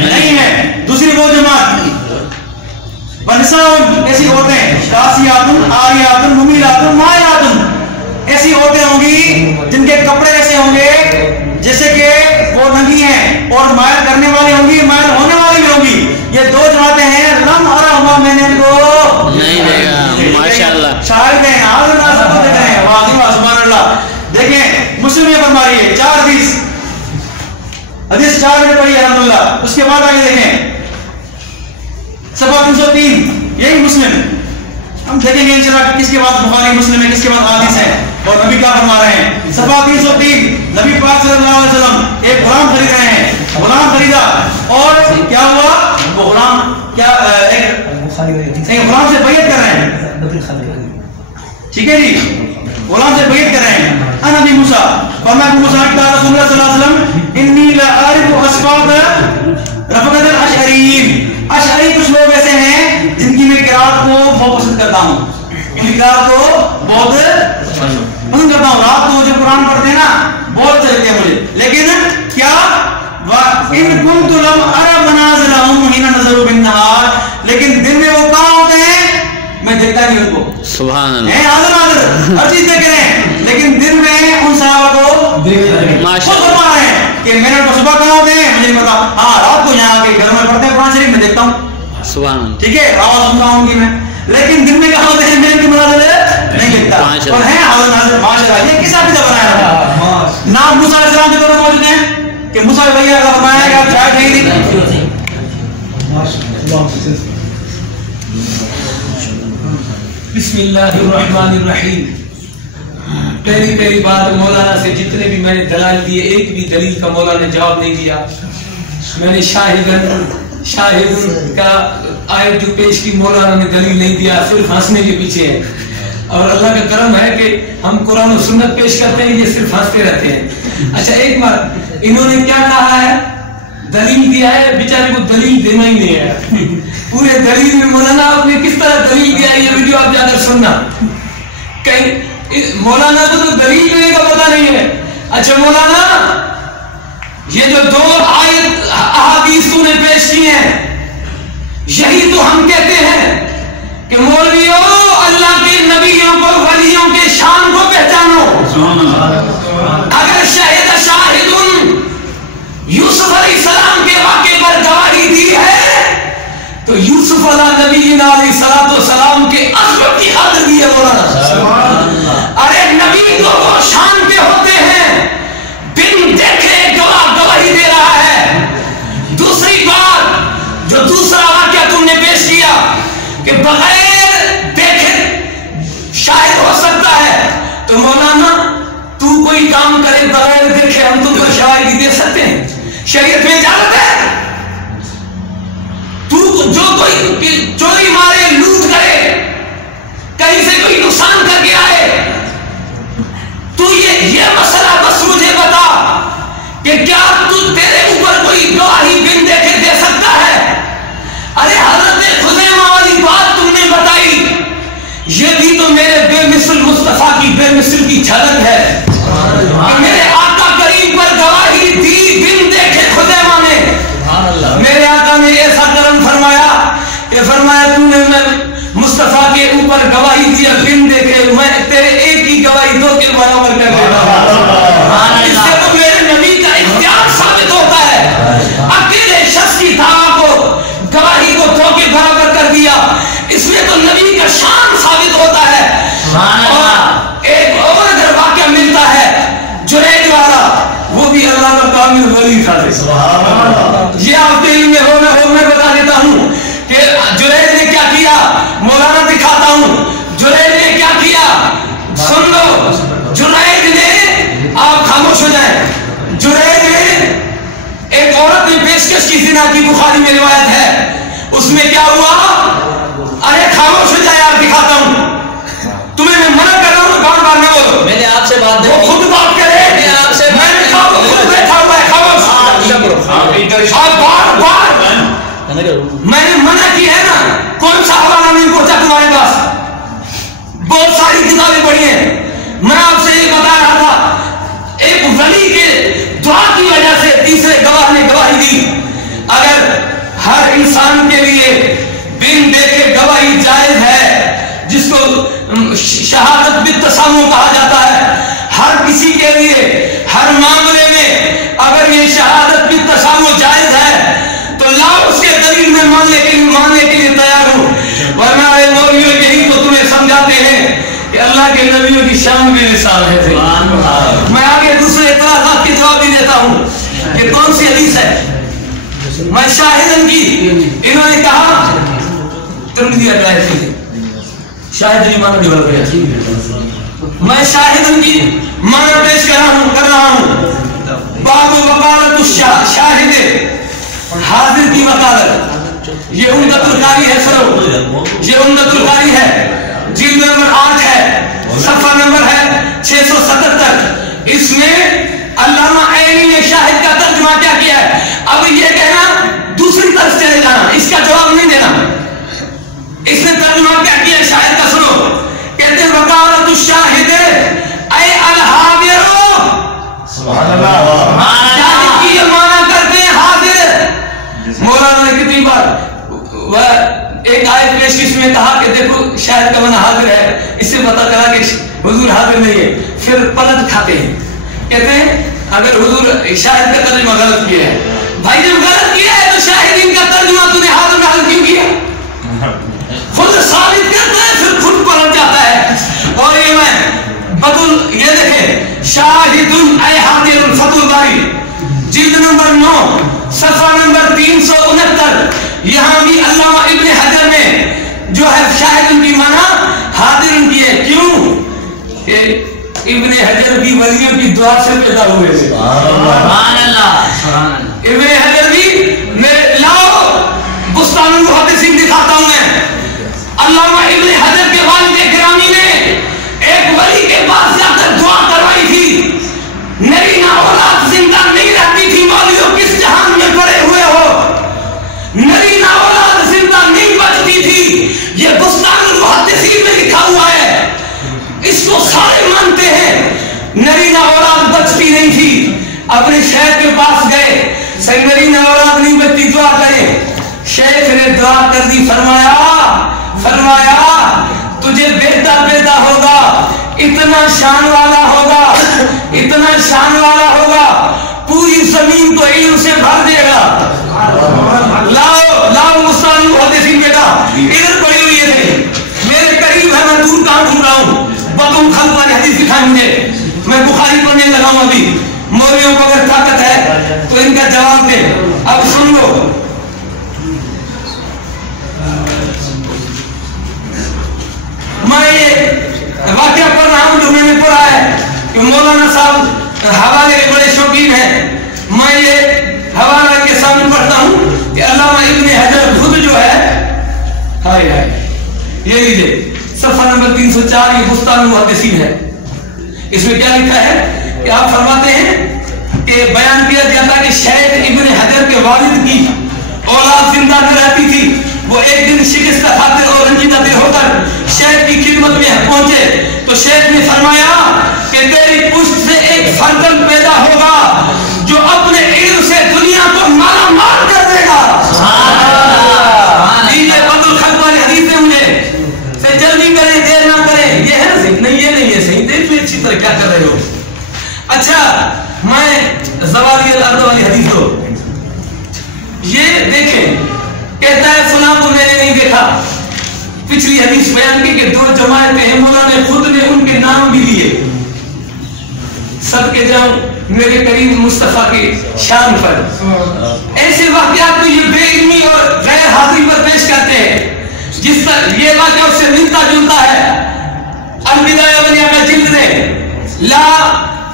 نہیں ہے. دوسری وہ جماعت ونساء, ایسی عورتیں کاسیاتن عاریاتن ممیلاتن مائلاتن, ایسی عورتیں ہوں گی جن کے کپڑے ایسے ہوں گے جیسے کہ وہ ننگی ہیں, اور مائل کرنے والی ہوں گی, مائل ہونے والی بھی ہوں گی. یہ 2 جماعتیں ہیں. لم ارہما, میں نے ان کو نہیں دیکھا. ماشاءاللہ, شاہد ہیں, حاضر ناظر کو دیکھ رہے ہیں. واہ سبحان اللہ. دیکھیں مسلم میں فرما رہی ہے 4 حدیث 4 میں پڑھی الحمدللہ. اس کے بعد آگے دیکھیں صفحہ 303, یہی مسلم. ہم دیکھیں گے انشاءاللہ کس کے بعد بخاری مسلم ہے, کس کے بعد حدیث ہے, اور نبی کیا فرما رہے ہیں. صفحہ 303, نبی پاک صلی اللہ علیہ وسلم ایک غلام خرید رہے ہیں. غلام خریدا اور کیا ہوا؟ وہ غلام کیا ایک غلام سے بیعت کر رہے ہیں، ٹھیک ہے جی، غلام سے بیعت کر رہے ہیں. انا ابی موسیٰ فرمایا ابو موسیٰ کہ رسول اللہ صلی اللہ علیہ وسلم انی لا اعرف اصحاب رفقت الاشعریین. اشعری کچھ لوگ ایسے ہیں جن کی میں قرات کو بہت پسند کرتا ہوں، ان کی قرات کو بہت پسند کرتا ہوں. رات کو جب قرآن پڑھتے ہیں نا بہت اچھا لگتے ہیں مجھے. لیکن کیا ان كنت لم ارى منازلهم حين نظروا بالنهار، لیکن دن میں وہ کہاں ہوتے ہیں میں دیکھتا نہیں ان کو. سبحان اللہ. حاضر ہر چیز دیکھ رہے ہیں، لیکن دن میں ان صحابہ کو ماشاء خود فرما رہے ہیں کہ میرے صبح کہاں ہوتے ہیں مجھے نہیں پتا. ہاں رات کو یہاں کے گھر میں پڑھتے ہیں قرآن شریف میں دیکھتا ہوں. سبحان اللہ. ٹھیک ہے آواز سنتا ہوں گی میں، لیکن دن میں کہاں ہوتے ہیں میں ان کی مناظر نہیں دیکھتا. اور ہیں حاضر ناظر ماشاء اللہ. یہ کس حافظہ بنایا ہے؟ نام موسیٰ علیہ السلام کے دور میں موجود ہیں کہ موسیٰ بھیا کا فرمایا ہے کہ آپ چائے نہیں دی. بسم اللہ الرحمن الرحیم. پہلی بات مولانا سے جتنے بھی میں نے دلائل دیے ایک بھی دلیل کا مولانا نے جواب نہیں دیا. میں نے شاہد کا آیت جو پیش کی مولانا نے دلیل نہیں دیا، صرف ہنسنے کے پیچھے ہے. اور اللہ کا کرم ہے کہ ہم قرآن و سنت پیش کرتے ہیں، یہ صرف ہنستے رہتے ہیں. اچھا ایک بات انہوں نے کیا کہا ہے، دلیل دیا ہے، بیچارے کو دلیل دینا ہی نہیں ہے. پورے دلیل میں مولانا آپ نے کس طرح دلیل دیا ہے یہ ویڈیو آپ جا کر سننا. کہیں مولانا کو تو دلیل دینے کا پتہ نہیں ہے. اچھا مولانا یہ جو دو آیت احادیث تو نے پیش کی ہیں، یہی تو ہم کہتے ہیں کہ مولویوں اللہ کے نبیوں کو ولیوں کے شان کو پہچانو. اگر شاہد یوسف علیہ السلام کے واقعے پر گواہی دی ہے تو یوسف علیہ نبی علیہ السلام کے عظمت کی قدر دی ہے مولانا. ارے نبی تو وہ شان کے ہوتے ہیں بن دیکھے گواہی دے رہا ہے. دوسری بات جو دوسرا واقعہ تم نے پیش کیا کہ بغیر دیکھے شاہد ہو سکتا ہے، تو مولانا تو کوئی کام کرے بغیر دیکھے ہم تم کو شاہدی دے سکتے ہیں؟ شریعت میں اجازت ہے؟ تو جو کوئی چوری مارے لوٹ کرے کہیں سے کوئی نقصان کر کے آئے تو یہ مسئلہ بس مجھے بتا کہ کیا تو تیرے اوپر کوئی گواہی بن دیکھے دے سکتا ہے؟ ارے حضرت خزیمہ والی بات تم نے بتائی، یہ بھی تو میرے بے مثل مصطفیٰ کی بے مثل کی جھلک ہے. میرے آقا کریم پر گواہی دی بن دیکھے خزیمہ نے. میرے آقا نے ایسا کرم فرمایا کہ فرمایا تم نے مصطفیٰ کے اوپر گواہی دیا بن دیکھے، میں تیرے ایک ہی گواہی دو کے برابر کر دیتا ہوں. اس سے تو میرے نبی کا اختیار ثابت ہوتا ہے. اکیلے شخص کی دعویٰ کو گواہی کو دو کے برابر کر دیا، اس میں تو نبی کا شان ثابت ہوتا ہے. اور ایک اور اگر واقعہ ملتا ہے جنید والا، وہ بھی اللہ کا کامل ولی تھا. یہ آپ کے علم میں ہو میں بتا دیتا ہوں کہ جنید نے کیا کیا، مولانا دکھاتا ہوں. جنید نے کیا کیا سن لو. جنید نے، آپ خاموش ہو جائیں، جنید نے ایک عورت نے پیشکش کی زنا کی، بخاری میں روایت ہے. اس میں کیا ہوا؟ ارے خاموش ہو جائے، آپ دکھاتا ہوں. تمہیں میں منع کر رہا ہوں بار بار نہ بولو. میں نے آپ سے بات وہ خود بات کرے، میں آپ سے میں نے کہا وہ خود بیٹھا ہوا ہے. خاموش. آپ بار بار میں نے منع کی ہے نا. کون سا حوالہ نہیں پہنچا تمہارے پاس؟ بہت ساری کتابیں پڑھی ہیں. میں آپ سے یہ بتا رہا تھا ایک ولی کے دعا کی وجہ سے تیسرے گواہ نے گواہی دی. اگر ہر انسان کے لیے بن دیکھے گواہی جائز ہے، جس کو شہادت بالتسامح کہا جاتا ہے، ہر کسی کے لیے ہر معاملے میں اگر یہ شہادت بالتسامح جائز ہے تو لاؤ اس کے دلیل میں ماننے کے لیے تیار ہوں. ورنہ مولویوں یہی تو تمہیں سمجھاتے ہیں کہ اللہ کے نبیوں کی شان بے مثال ہے. میں آگے دوسرے اعتراضات کے جواب بھی دیتا ہوں کہ کون سی حدیث ہے. میں شاہدن کی، انہوں نے کہا ترمذی روایت ہے، شاہد نہیں مانا نہیں بول رہا. میں شاہدن کی مانا پیش کر رہا ہوں. باب وکالت الشاہد، حاضر کی وکالت. یہ عمدۃ القاری ہے، سنو، یہ عمدۃ القاری ہے، جلد نمبر 8 ہے، صفحہ نمبر ہے 677۔ اس میں علامہ عینی نے شاہد کا ترجمہ کیا کیا ہے؟ اب یہ کہنا دوسری طرف چلے جانا، اس کا جواب نہیں دینا۔ اس نے ترجمہ کیا کیا شاہد کا، سنو، کہتے ہیں وقالت الشاہد اے الحاضر، سبحان اللہ، شاہد کی یہ معنی کرتے ہیں حاضر۔ مولانا نے کتنی بار ایک آیت پیش اس میں کہا کہ دیکھو شاہد کا معنی حاضر ہے، اس سے پتہ چلا کہ حضور حاضر نہیں ہے، پھر پلٹ کھاتے ہیں، کہتے ہیں اگر حضور شاہد کا ترجمہ غلط کیا ہے، بھائی جب غلط کیا ہے تو شاہدین کا ترجمہ تو نے حاضر حاضر کیوں کیا؟ خود ثابت کرتا ہے پھر خود پلٹ جاتا ہے۔ اور یہ میں بدل یہ دیکھیں شاہد اے حاضر فتح الباری جلد نمبر 9 صفحہ نمبر 369، یہاں بھی علامہ ابن حجر نے جو ہے شاہد کی معنی حاضر کی ہے۔ کیوں کہ ابن حجر بھی ولیوں کی دعا سے پیدا ہوئے تھے۔ سبحان اللہ، سبحان اللہ۔ ابن حجر بھی میں لاؤ بستان المحدثین دکھاتا ہوں میں، علامہ ابن حجر کے والد گرامی نے ایک ولی کے پاس جا کر دعا کروائی تھی، نرینہ اولاد زندہ نہیں رہتی تھی، مولویوں کس جہان میں پڑے ہوئے ہو، نرینہ اولاد زندہ نہیں بچتی تھی، یہ بستان المحدثین میں لکھا ہوا ہے، اس کو سارے مانتے ہیں، نرینہ اولاد بچتی نہیں تھی۔ اپنے شیخ کے پاس گئے، صحیح نرینہ اولاد نہیں بچتی، دعا کریں۔ شیخ نے دعا کر دی، فرمایا تجھے بیٹا پیدا ہوگا، اتنا شان والا ہوگا، اتنا شان والا ہوگا، پوری زمین کو علم سے بھر دے گا۔ لاؤ مستان محدثین بیٹا، ادھر پڑی ہوئی ہے، میرے قریب ہے، میں دور کہاں گھوم رہا ہوں، بطن خلق والی حدیث دکھائیں مجھے، میں بخاری پڑھنے لگا ہوں ابھی۔ مولویوں کو اگر طاقت ہے تو ان کا جواب دے۔ اب سن لو، میں یہ واقعہ پڑھ رہا ہوں جو میں نے پڑھا ہے کہ مولانا صاحب حوالے کے بڑے شوقین ہیں، میں یہ حوالہ کے سامنے پڑھتا ہوں کہ علامہ ابن حجر خود جو ہے، یہ لیجئے صفحہ نمبر 304، یہ بستان المحدثین ہے، اس میں کیا لکھا ہے کہ آپ فرماتے ہیں کہ بیان کیا جاتا ہے کہ شیخ ابن حجر کے والد کی اولاد زندہ نہ رہتی تھی، وہ ایک دن شکست خاطر اور رنجیدہ دل ہو کر شیخ کی خدمت میں پہنچے تو شیخ نے فرمایا کہ تیری پشت سے ایک فرزند پیدا ہوگا جو اپنے علم سے دنیا کو مالا مال کر دے گا۔ دیجیے بدل خلق والی حدیث ہے، مجھے سے جلدی کریں، دیر نہ کریں، یہ ہے صحیح نہیں، یہ نہیں ہے صحیح، دیکھ لیں اچھی طرح کیا کر رہے ہو۔ اچھا میں زوالی الارض والی حدیث ہو، یہ دیکھیں کہتا ہے فلاں کو میں نے نہیں دیکھا، پچھلی حدیث بیان کی کہ 2 جماعتیں ہیں، مولا نے خود نے ان کے نام بھی لیے، صدقے جاؤں میرے کریم مصطفیٰ کی شان پر۔ ایسے واقعات کو یہ بے علمی اور غیر حاضری پر پیش کرتے ہیں، جس طرح یہ واقعہ اس سے ملتا جلتا ہے۔ البدایہ والنہایہ کا جلد نے لا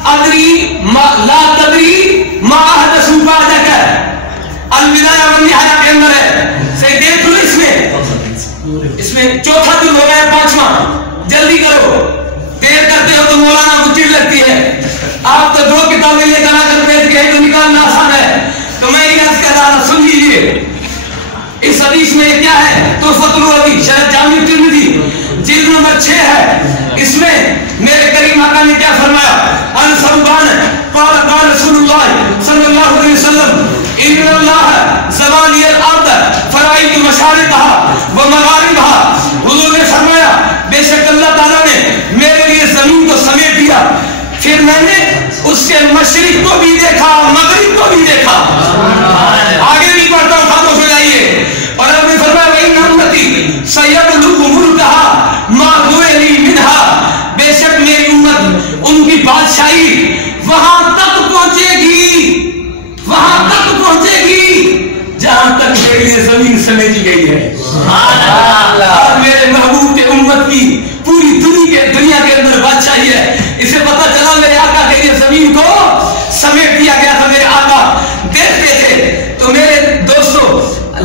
تدری ما احدث بعدک، البدایہ والنہایہ کے اندر ہے، صحیح دیکھ لو، اس میں چوتھا دن ہو گیا، 5واں، جلدی کرو، دیر کرتے ہو تو مولانا کو چڑ لگتی ہے۔ آپ تو 2 کتابیں لے کر آ کر پیش گئے تو نکالنا آسان ہے، تو میں یہ عرض کر رہا، سن لیجیے اس حدیث میں کیا ہے، تحفۃ الودود شرح جامع ترمذی جلد نمبر 6 ہے، اس میں میرے کریم آقا نے کیا فرمایا، ان ثوبان قال قال رسول اللہ صلی اللہ علیہ وسلم ان اللہ زوالی الارض فرائض مشارقها ومغاربها، حضور نے فرمایا بے شک اللہ تعالیٰ نے میرے لیے زمین کو سمیٹ دیا، پھر میں نے اس کے مشرق کو بھی دیکھا مغرب کو بھی دیکھا۔ آگے بھی پڑھتا ہوں، خاموش ہو جائیے۔ اور اب نے فرمایا وَإِنَّ أُمَّتِي سَيَبْلُغُ مُلْكَهَا مَا هُوَ مِنْهَا، بے شک میری امت ان کی بادشاہی وہاں تک پہنچے گی، وہاں تک پہنچے گی جہاں تک میرے لیے زمین سمیٹی گئی ہے۔ اور میرے محبوب کے امت کی پوری دنیا کے اندر بادشاہی ہے، اسے پتہ چلا میرے آقا کے لیے زمین کو سمیٹ دیا گیا تھا۔ میرے آقا دیکھتے تھے تو میرے دوستو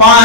5,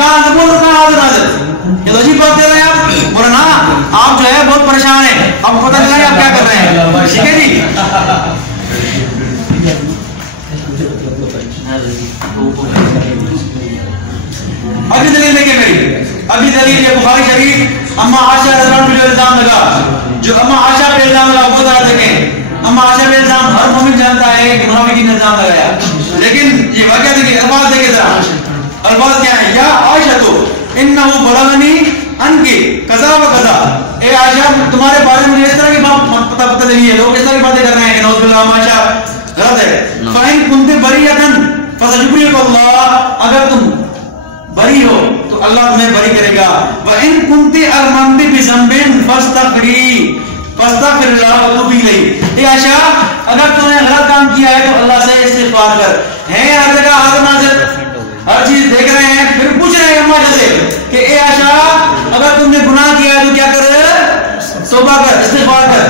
کہاں نبوت کہاں حاضر نازل؟ یہ تو عجیب بات کر رہے ہیں آپ. بولے نا آپ جو ہے بہت پریشان ہیں, آپ کو پتہ چلا ہے آپ کیا کر رہے ہیں. ٹھیک ہے جی. اگلی دلیل دیکھیں میری, اگلی دلیل یہ بخاری شریف اما عائشہ رضی اللہ عنہا پہ جو الزام لگا, جو اما عائشہ پہ الزام لگا وہ ذرا دیکھیں. اما عائشہ پہ الزام ہر مومن جانتا ہے کہ منافقین نے الزام لگایا, لیکن یہ واقعہ دیکھیں, الفاظ دیکھیں ذرا, الفاظ کیا ہیں. یا عائشہ تو انہ بلغنی انکی قضا و قضا, اے عائشہ تمہارے بارے میں اس طرح کی بات پتہ چلی ہے, لوگ اس طرح کی باتیں کر رہے ہیں کہ نعوذ باللہ عائشہ غلط ہے. فَإِن كُنتِ بَرِيَّةً فَسَيُبْرِئُكَ اللَّهُ, اگر تم بری ہو تو اللہ تمہیں بری کرے گا. وَإِن كُنتِ أَرْمَنْتِ بِذَنبٍ فَاسْتَغْفِرِي فَاسْتَغْفِرِ اللَّهَ وَتُوبِي إِلَيْهِ. اے عائشہ اگر تم نے غلط کام کیا ہے تو اللہ سے استغفار کر. ہے ہر جگہ حاضر ناظر, ہر چیز دیکھ رہے ہیں, پھر پوچھ رہے ہیں عائشہ سے کہ اے عائشہ اگر تم نے گناہ کیا ہے تو کیا کر, توبہ کر, استغفار کر.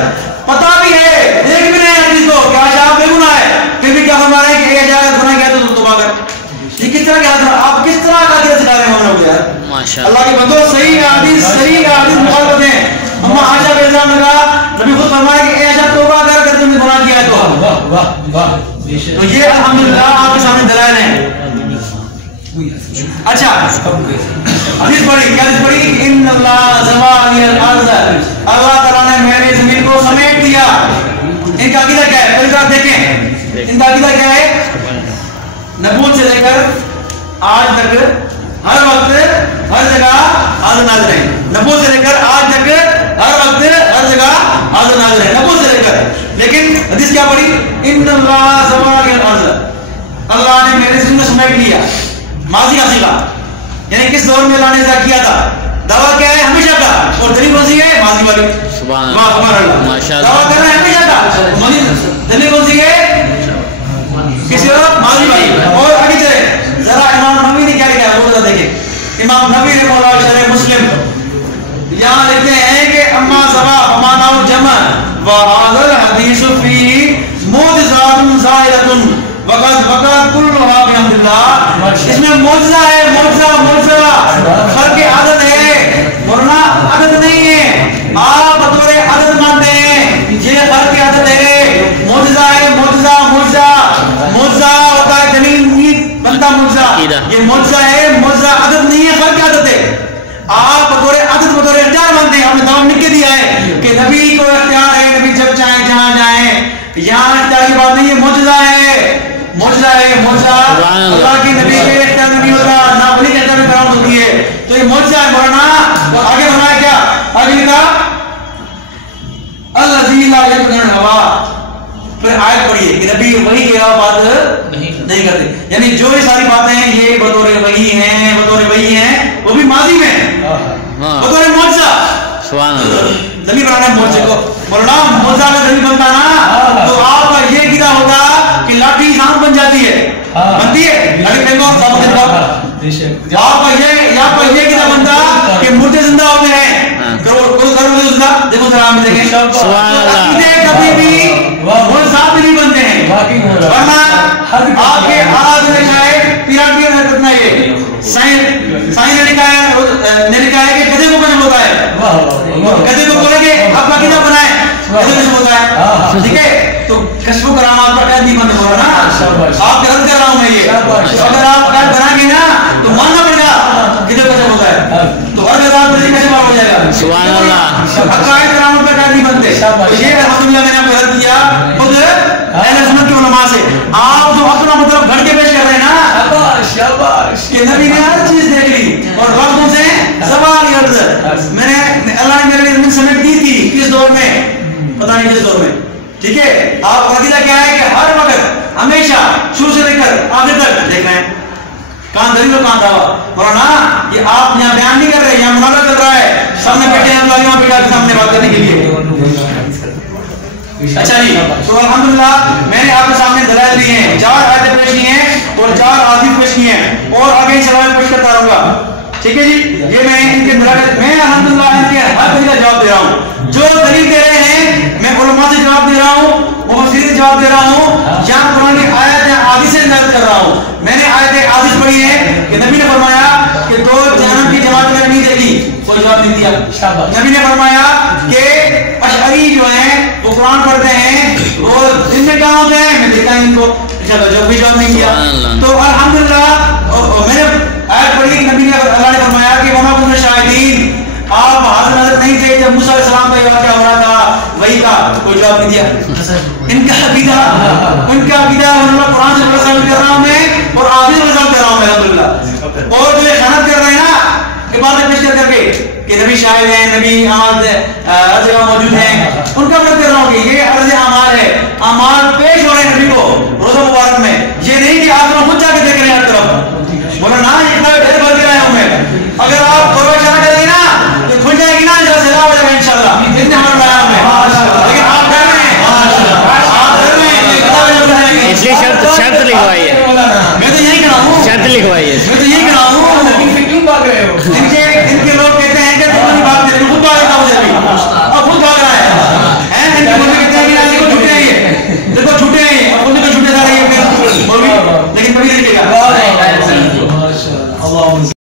پتہ بھی ہے, دیکھ بھی رہے ہیں حدیث کو کہ عائشہ بے گناہ ہے, پھر بھی کیا فرما رہے ہیں کہ اے عائشہ اگر گناہ کیا تو توبہ کر. یہ کس طرح کا, آپ کس طرح کا عقیدہ سکھا رہے ہیں ہم لوگ یار. اللہ کے بندو صحیح حدیث مخالفت ہیں. اما عائشہ پہ الزام لگا, نبی خود فرمایا کہ اے عائشہ توبہ کر اگر تم نے گناہ کیا ہے تو. تو یہ الحمدللہ آپ کے سامنے دلائل ہیں. اچھا حدیث پڑھی, کیا حدیث پڑھی؟ ان اللہ زوال الارض, اللہ تعالیٰ نے میری زمین کو سمیٹ دیا. ان کا عقیدہ کیا ہے, پہلی طرف دیکھیں ان کا عقیدہ کیا ہے. نبوت سے لے کر آج تک ہر وقت ہر جگہ حاضر نازر ہیں. نبوت سے لے کر آج تک ہر وقت ہر جگہ حاضر نازر ہیں, نبوت سے لے کر. لیکن حدیث کیا پڑھی؟ ان اللہ زوال الارض, اللہ نے میری زمین کو سمیٹ لیا. ماضی کا صیغہ, یعنی کس دور میں اللہ نے ایسا کیا تھا. دعویٰ کیا ہے ہمیشہ کا, اور دلیل کون سی ہے؟ ماضی والی. سبحان اللہ, دعویٰ کر رہے ہیں ہمیشہ کا, دلیل کون سی ہے؟ کسی اور ماضی والی. اور آگے چلے ذرا امام نووی نے کیا لکھا ہے وہ ذرا دیکھیں. امام نووی رحمہ اللہ شرح مسلم یہاں لکھتے ہیں کہ اما سبا فمانا الجمع وهذا الحديث فيه معجزات زائدة وقد وقد كلها بحمد الله. اس میں معجزہ ہے, معجزہ خلق عدد ہے, ورنہ عدد نہیں ہے. آپ بطور عدد مانتے ہیں, یہ خلق عدد ہے. معجزہ ہے, معجزہ ہوتا ہے دلیل نہیں بنتا معجزہ. یہ معجزہ ہے, معجزہ عدد نہیں ہے, خلق عدد ہے. آپ بطور عدد بطور اختیار مانتے ہیں. آپ نے دعویٰ لکھ کے دیا ہے کہ نبی کو اختیار ہے, نبی جب چاہیں جہاں جائیں. یہاں اختیار کی بات نہیں ہے, معجزہ ہے. اللہ کی نبی کے اختیار نہیں ہوتا, نہ ولی کے اختیار میں برآمد ہوتی ہے. تو یہ معجزہ ہے مولانا. آگے فرمایا کیا, آگے لکھا الذی لا یقدر الہوا. پھر آیت پڑھیے کہ نبی وحی کے علاوہ بات نہیں کرتے. یعنی جو یہ ساری باتیں ہیں یہ بطور وحی ہیں, وہ بھی ماضی میں بطور معجزہ. دلیل بنانا معجزے کو, مولانا معجزہ کا دلیل بنتا نا تو آپ کا یہ عقیدہ ہوگا کہ لاٹھی انسان بن جاتی ہے, بنتی ہے. لاٹھی پھینکو ثابت کر دو. آپ کا یہ عقیدہ بنتا کہ مردے زندہ ہوتے ہیں. کوئی کرو مجھے زندہ دیکھو ذرا ہم دیکھیں. عقیدے کبھی بھی معجزات نہیں بنتے ہیں, ورنہ آپ کے آراز نے لکھا ہے پیراٹی نے کتنا یہ سائن نے لکھا ہے کہ گدھے کو کشف ہوتا ہے. گدھے کو بولے کہ آپ کا عقیدہ بنائیں گدھے کشف ہوتا ہے. ٹھیک ہے, تو کشف و کرامات کا قید نہیں بننے والا نا. آپ غلط کر رہا ہوں میں. یہ اگر آپ قید بنائیں گے نا تو ماننا پڑے گا گدھے کشف ہوتا ہے, تو ہر جگہ پر کشف ہو جائے گا. سبحان اللہ. عقائد کرامات کا قید نہیں بنتے. یہ الحمدللہ میں نے آپ کو غلط کیا خود اہل سنت کے علماء سے. آپ جو اپنا مطلب گھڑ کے پیش کر رہے ہیں نا کہ نبی نے ہر چیز دیکھ لی اور وقتوں سے سوال عرض. میں نے اللہ نے میرے لیے سمیٹ دی تھی کس دور میں, پتہ نہیں کس دور میں. ٹھیک ہے, آپ کا عقیدہ کیا ہے کہ ہر وقت ہمیشہ شروع سے لے کر آخر تک دیکھ رہے ہیں. کہاں دلیل اور کہاں دعویٰ. مولانا یہ آپ یہاں بیان نہیں کر رہے, یہاں مناظرہ چل رہا ہے. سامنے بیٹھے ہیں وہاں بیٹھا کے سامنے بات کرنے کے لیے. اچھا جی, تو الحمدللہ میں نے آپ کے سامنے دلائل دیے ہیں, 4 آیتیں پیش کی ہیں اور 4 احادیث پیش کی ہیں, اور آگے سوال پیش کرتا رہوں گا. ٹھیک ہے جی, یہ میں ان کے میں الحمدللہ ان کے ہر دلیل کا جواب دے رہا ہوں. جو دلیل دے رہے ہیں میں علماء سے جواب دے رہا ہوں, مفسرین سے جواب دے رہا ہوں, یا قرآن کی آیت یا حدیث سے نقل کر رہا ہوں. میں نے آیت حدیث پڑھی ہے کہ نبی نے فرمایا کہ دو جہنم کی جماعت میں نہیں دیکھی، کوئی جواب نہیں دیا. نبی نے فرمایا کہ اشعری جو ہیں وہ قرآن پڑھتے ہیں، وہ دن میں کہاں ہوتے ہیں، میں دیکھا ان کو جو بھی جواب نہیں کیا. تو الحمدللہ میں نے آیت پڑھی، نبی نے اللہ نے فرمایا کہ وما كنا شاہدین، آپ حاضر نظر نہیں تھے جب موسیٰ علیہ السلام کا یہ واقعہ ہو رہا تھا، وہی کا کوئی جواب نہیں دیا. ان کا عقیدہ اللہ قرآن سے بڑا ثابت کر رہا ہوں میں، اور آپ ہی ثابت کر رہا ہوں الحمدللہ. اور جو یہ خیانت کر رہے ہیں نا عبادت پیش کر کے کہ نبی شاہد ہیں، نبی ہر جگہ موجود ہیں، ان کا مدد کر رہا ہوں کہ یہ عرض اعمال ہے، اعمال پیش ہو رہے ہیں نبی کو روزہ مبارک میں. یہ نہیں کہ آپ لوگ خود جا کے دیکھ رہے ہیں ہر طرف، بولا نا اتنا ڈھیر بھر کے آیا ہوں میں. اگر آپ غور و اشارہ کریں گے نا تو کھل جائے گی نا، جہاں سے ہو جائے گا انشاءاللہ. اتنے ہمارے آیا ہوں میں، لیکن آپ کر رہے ہیں، آپ کر رہے ہیں. اس لیے شرط لکھوائی ہے، میں تو یہی کہہ رہا ہوں، شرط لکھوائی ہے، میں تو یہی کہہ رہا ہوں.